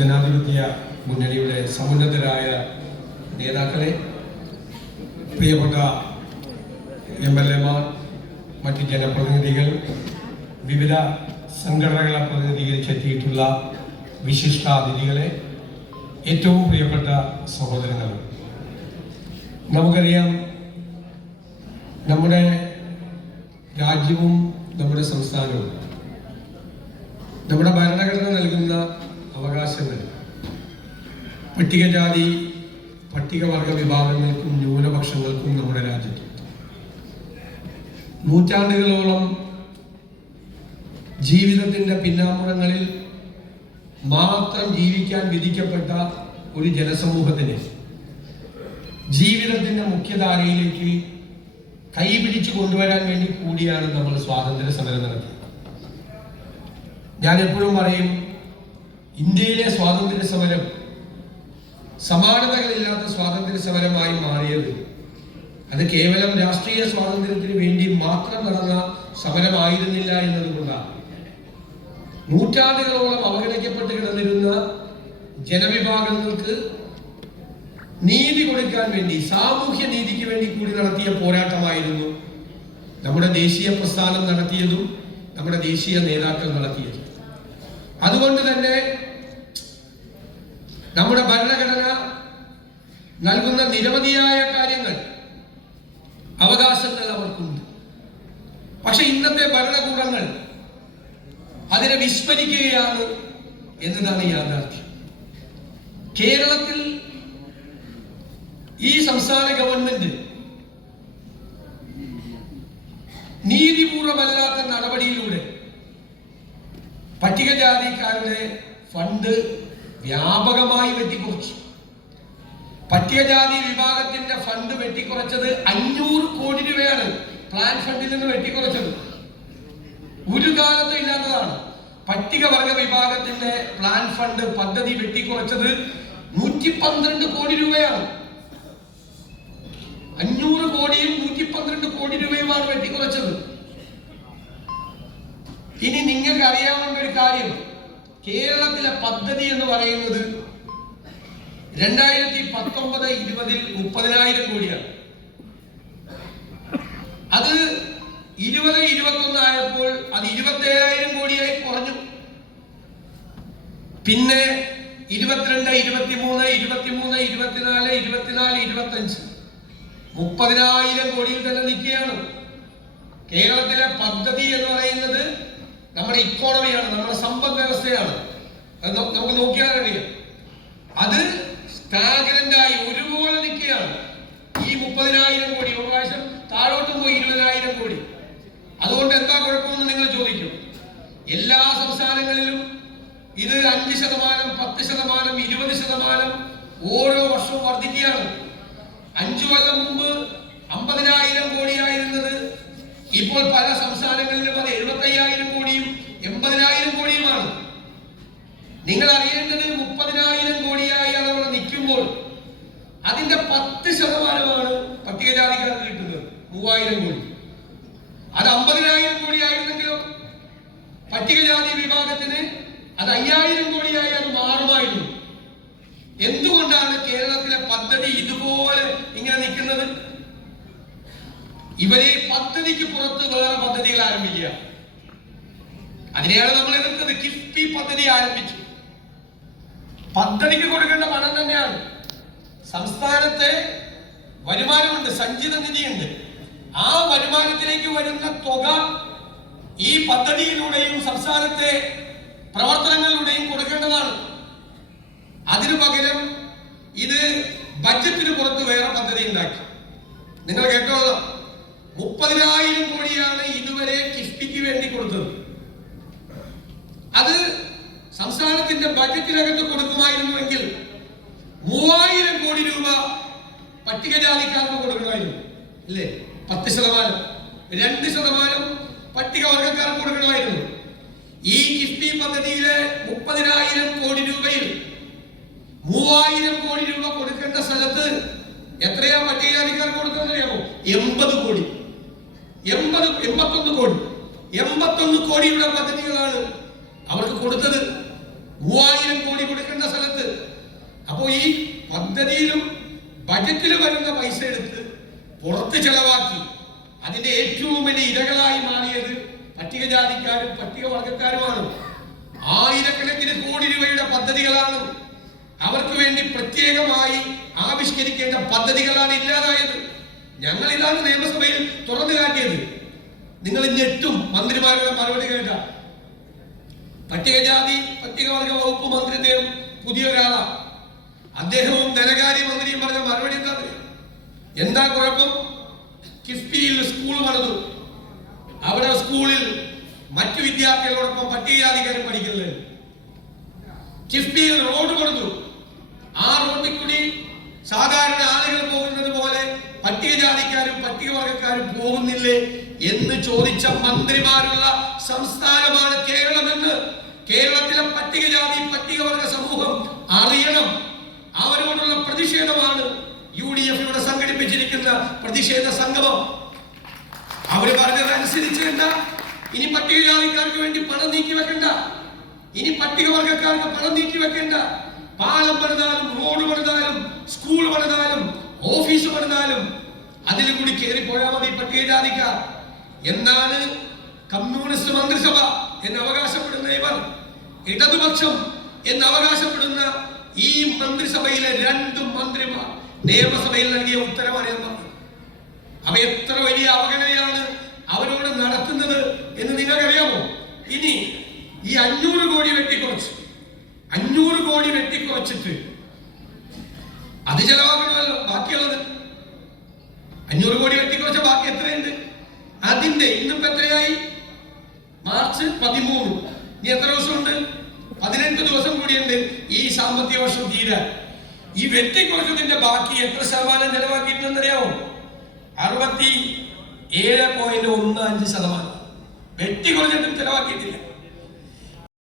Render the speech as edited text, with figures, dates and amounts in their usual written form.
ജനാധിപത്യ മുന്നണിയുടെ സമുന്നതരായ നേതാക്കളെ, പ്രിയപ്പെട്ട എംഎൽഎമാർ, മറ്റ് ജനപ്രതിനിധികൾ, വിവിധ സംഘടനകളെ പ്രതിനിധീകരിച്ചെത്തിയിട്ടുള്ള വിശിഷ്ടാതിഥികളെ, ഏറ്റവും പ്രിയപ്പെട്ട സഹോദരങ്ങൾ, നമുക്കറിയാം നമ്മുടെ രാജ്യവും നമ്മുടെ സംസ്ഥാനവും നമ്മുടെ ഭരണഘടന നൽകുന്ന അവകാശങ്ങൾ പട്ടികജാതി പട്ടികവർഗ വിഭാഗങ്ങൾക്കും ന്യൂനപക്ഷങ്ങൾക്കും നമ്മുടെ രാജ്യത്ത് നൂറ്റാണ്ടുകളോളം ജീവിതത്തിന്റെ പിന്നാമ്പുറങ്ങളിൽ മാത്രം ജീവിക്കാൻ വിധിക്കപ്പെട്ട ഒരു ജനസമൂഹത്തിന് ജീവിതത്തിന്റെ മുഖ്യധാരയിലേക്ക് കൈപിടിച്ചു കൊണ്ടുവരാൻ വേണ്ടി കൂടിയാണ് നമ്മൾ സ്വാതന്ത്ര്യ സമരം നടത്തിയത്. ഞാൻ എപ്പോഴും പറയും, ഇന്ത്യയിലെ സ്വാതന്ത്ര്യ സമരം സമാനതകളില്ലാത്ത സ്വാതന്ത്ര്യ സമരമായി മാറിയത് അത് കേവലം രാഷ്ട്രീയ സ്വാതന്ത്ര്യത്തിന് വേണ്ടി മാത്രം നടന്ന സമരമായിരുന്നില്ല എന്നതുകൊണ്ടാണ്. നൂറ്റാണ്ടുകളോളം അവഗണിക്കപ്പെട്ട് കിടന്നിരുന്ന ജനവിഭാഗങ്ങൾക്ക് നീതി കൊടുക്കാൻ വേണ്ടി, സാമൂഹ്യ നീതിക്ക് വേണ്ടി കൂടി നടത്തിയ പോരാട്ടമായിരുന്നു നമ്മുടെ ദേശീയ പ്രസ്ഥാനം നടത്തിയതും നമ്മുടെ ദേശീയ നേതാക്കൾ നടത്തിയതും. അതുകൊണ്ട് തന്നെ നമ്മുടെ ഭരണഘടന നൽകുന്ന നിരവധിയായ കാര്യങ്ങൾ, അവകാശങ്ങൾ അവർക്കുണ്ട്. പക്ഷെ ഇന്നത്തെ ഭരണകൂടങ്ങൾ അതിനെ വിസ്മരിക്കുകയാണ് എന്നതാണ് യാഥാർത്ഥ്യം. കേരളത്തിൽ ഈ സംസ്ഥാന ഗവൺമെന്റ് നീതിപൂർവമല്ലാത്ത നടപടിയിലൂടെ പട്ടികജാതിക്കാരുടെ ഫണ്ട് വ്യാപകമായി വെട്ടിക്കുറച്ചു. പട്ടികജാതി വിഭാഗത്തിന്റെ ഫണ്ട് വെട്ടിക്കുറച്ചത് 500 കോടി രൂപയാണ്. പ്ലാൻ ഫണ്ടിൽ നിന്ന് വെട്ടിക്കുറച്ചത് ഒരു കാലത്തും ഇല്ലാത്തതാണ്. പട്ടികവർഗ വിഭാഗത്തിന്റെ പ്ലാൻ ഫണ്ട് പദ്ധതി വെട്ടിക്കുറച്ചത് 112 കോടി രൂപയാണ്. 500 കോടിയും 112 കോടി രൂപയുമാണ് വെട്ടിക്കുറച്ചത്. ഇനി നിങ്ങൾക്ക് അറിയാവുന്ന ഒരു കാര്യം, കേരളത്തിലെ പദ്ധതി എന്ന് പറയുന്നത് 2019-20 30,000 കോടിയാണ്. അത് 20-21 ആയപ്പോൾ അത് 27,000 കോടിയായി കുറഞ്ഞു. പിന്നെ 22, 23, 24, 25 30,000 കോടിയിൽ തന്നെ നിൽക്കുകയാണ്. കേരളത്തിലെ പദ്ധതി എന്ന് പറയുന്നത് നമ്മുടെ ഇക്കോണമിയാണ്, നമ്മുടെ സമ്പദ് വ്യവസ്ഥയാണ്. അത് നമുക്ക് നോക്കിയാൽ അറിയാം. അത് സ്റ്റാഗ്നന്റായി ഒരുപോലെ നിൽക്കുകയാണ്. ഈ 30,000 കോടി ഒരു പ്രാവശ്യം താഴോട്ട് പോയി 20,000 കോടി. അതുകൊണ്ട് എന്താ കുഴപ്പമെന്ന് നിങ്ങൾ ചോദിക്കും. എല്ലാ സംസ്ഥാനങ്ങളിലും ഇത് 5%, 10%, 20% ഓരോ വർഷവും വർദ്ധിക്കുകയാണ്. 5 കൊല്ലം മുമ്പ് 50,000 കോടിയായിരുന്നത് ഇപ്പോൾ പല സംസ്ഥാനങ്ങളിലും അത് 75,000 കോടിയും 80,000 കോടിയുമാണ്. നിങ്ങൾ അറിയേണ്ടത് 30,000 കോടിയായി അതവിടെ നിൽക്കുമ്പോൾ അതിന്റെ 10% പട്ടികജാതിക്കാർക്ക് കിട്ടുന്നത് 3,000 കോടി. അത് 50,000 കോടിയായിരുന്നെങ്കിലോ പട്ടികജാതി വിഭാഗത്തിന് അത് 5,000 കോടിയായി അത് മാറുമായിരുന്നു. എന്തുകൊണ്ടാണ് കേരളത്തിലെ പദ്ധതി ഇതുപോലെ ഇങ്ങനെ നിൽക്കുന്നത്? ഇവരെ പദ്ധതിക്ക് പുറത്ത് വേറെ പദ്ധതികൾ ആരംഭിക്കുക, അതിനെയാണ് നമ്മൾ എതിർത്തത്. കിഫ്ബി പദ്ധതി ആരംഭിച്ചു. പദ്ധതിക്ക് കൊടുക്കേണ്ട പണം തന്നെയാണ്. സംസ്ഥാനത്തെ വരുമാനമുണ്ട്, സഞ്ചിത നിധിയുണ്ട്. ആ വരുമാനത്തിലേക്ക് വരുന്ന തുക ഈ പദ്ധതിയിലൂടെയും സംസ്ഥാനത്തെ പ്രവർത്തനങ്ങളിലൂടെയും കൊടുക്കേണ്ടതാണ്. അതിനു പകരം ഇത് ബഡ്ജറ്റിന് പുറത്ത് വേറെ പദ്ധതി ഉണ്ടാക്കി. നിങ്ങൾ കേട്ടോളാം, 30,000 കോടിയാണ് ഇതുവരെ കിഫ്ബിക്ക് വേണ്ടി കൊടുത്തത്. അത് സംസ്ഥാനത്തിന്റെ ബഡ്ജറ്റിനകത്ത് കൊടുക്കുമായിരുന്നുവെങ്കിൽ 3,000 കോടി രൂപ പട്ടികജാതിക്കാർക്ക് കൊടുക്കണമായിരുന്നു, അല്ലേ? 10%, 2% പട്ടികവർഗക്കാർക്ക് കൊടുക്കണമായിരുന്നു. ഈ കിഫ്ബി പദ്ധതിയിലെ 30,000 കോടി രൂപയിൽ 3,000 കോടി രൂപ കൊടുക്കേണ്ട സ്ഥലത്ത് എത്രയാ പട്ടികജാതിക്കാർക്ക് കൊടുക്കുന്നറിയാമോ? 80 കോടി, 81 കോടി. 81 കോടിയുടെ പദ്ധതികളാണ് അവർക്ക് കൊടുത്തത്. 3,000 കോടി കൊടുക്കേണ്ട ബജറ്റിൽ വരുന്ന പൈസ എടുത്ത് പുറത്ത് ചെലവാക്കി അതിന്റെ ഏറ്റവും വലിയ ഇരകളായി മാറിയത് പട്ടികജാതിക്കാരും പട്ടികവർഗക്കാരുമാണ്. ആയിരക്കണക്കിന് കോടി രൂപയുടെ പദ്ധതികളാണ് അവർക്ക് വേണ്ടി പ്രത്യേകമായി ആവിഷ്കരിക്കേണ്ട പദ്ധതികളാണ് ഇല്ലാതായത്. ഞങ്ങൾ ഇതാണ് നിയമസഭയിൽ തുറന്നു കാട്ടിയത്. നിങ്ങൾ ഞെട്ടും മന്ത്രിമാരുടെ മറുപടി കേട്ട. പട്ടികജാതി പട്ടികവർഗ വകുപ്പ് മന്ത്രി അദ്ദേഹം പുതിയൊരാളാണ്. അദ്ദേഹവും ധനകാര്യ മന്ത്രിയും പറഞ്ഞ മറുപടി എന്താ കുഴപ്പം? കിഫ്ബിയിൽ സ്കൂൾ പണിതു. അവിടെ സ്കൂളിൽ മറ്റു വിദ്യാർത്ഥികളോടൊപ്പം പട്ടികജാതിക്കാരും പഠിക്കുന്നത്. കിഫ്ബിയിൽ റോഡ് പണിതു. ആ റോഡിൽ കൂടി സാധാരണ ആളുകൾ പോകുന്നത് പോലെ പട്ടികജാതിക്കാരും പട്ടികവർഗക്കാരും പോകുന്നില്ലേ എന്ന് ചോദിച്ച മന്ത്രിമാരുള്ള സംസ്ഥാനമാണ് കേരളമെന്ന് കേരളത്തിലെ പട്ടികജാതി പട്ടികവർഗ സമൂഹം അറിയണം. അവരോടുള്ള പ്രതിഷേധമാണ് UDF ഇവിടെ സംഘടിപ്പിച്ചിരിക്കുന്ന പ്രതിഷേധ സംഗമം. അവര് പറഞ്ഞതനുസരിച്ച് ഇനി പട്ടികജാതിക്കാർക്ക് വേണ്ടി പണം നീക്കി വെക്കണ്ട, ഇനി പട്ടികവർഗക്കാർക്ക് പണം നീക്കി വെക്കണ്ട. പാലം പണിതാലും റോഡ് പണിതാലും സ്കൂൾ പണിതാലും ഓഫീസ് പണിതാലും അതിൽ കൂടി കയറി പോയാൽ മതി പട്ടികജാതിക്കാർ എന്നാണ് കമ്മ്യൂണിസ്റ്റ് മന്ത്രിസഭ എന്ന് അവകാശപ്പെടുന്ന ഇവർ, ഇടതുപക്ഷം എന്ന് അവകാശപ്പെടുന്ന ഈ മന്ത്രിസഭയിലെ 2 മന്ത്രിമാർ നിയമസഭയിൽ നൽകിയ ഉത്തരവാണ് എന്ന് പറഞ്ഞു. അവ എത്ര വലിയ അവഗണനയാണ് അവരോട് നടത്തുന്നത് എന്ന് നിങ്ങൾക്കറിയാമോ? ഇനി ഈ 500 കോടി വെട്ടിക്കുറച്ച് 500 കോടി വെട്ടിക്കുറച്ചിട്ട് അത് ചെലവാക്കണമല്ലോ. ബാക്കിയുള്ളത് 500 കോടി വെട്ടിക്കുറച്ച ബാക്കി എത്രയുണ്ട്? അതിന്റെ ഇന്നിപ്പോ എത്രയായി? മാർച്ച് 13. ഇനി എത്ര ദിവസമുണ്ട്? 18 ദിവസം കൂടിയുണ്ട് ഈ സാമ്പത്തിക വർഷം തീരാൻ. ഈ വെട്ടിക്കുറച്ചതിന്റെ ബാക്കി എത്ര ശതമാനം ചെലവാക്കിയിട്ടുണ്ടെന്നറിയാമോ? 67.15%. വെട്ടിക്കുറച്ചിട്ടും ചെലവാക്കിയിട്ടില്ല.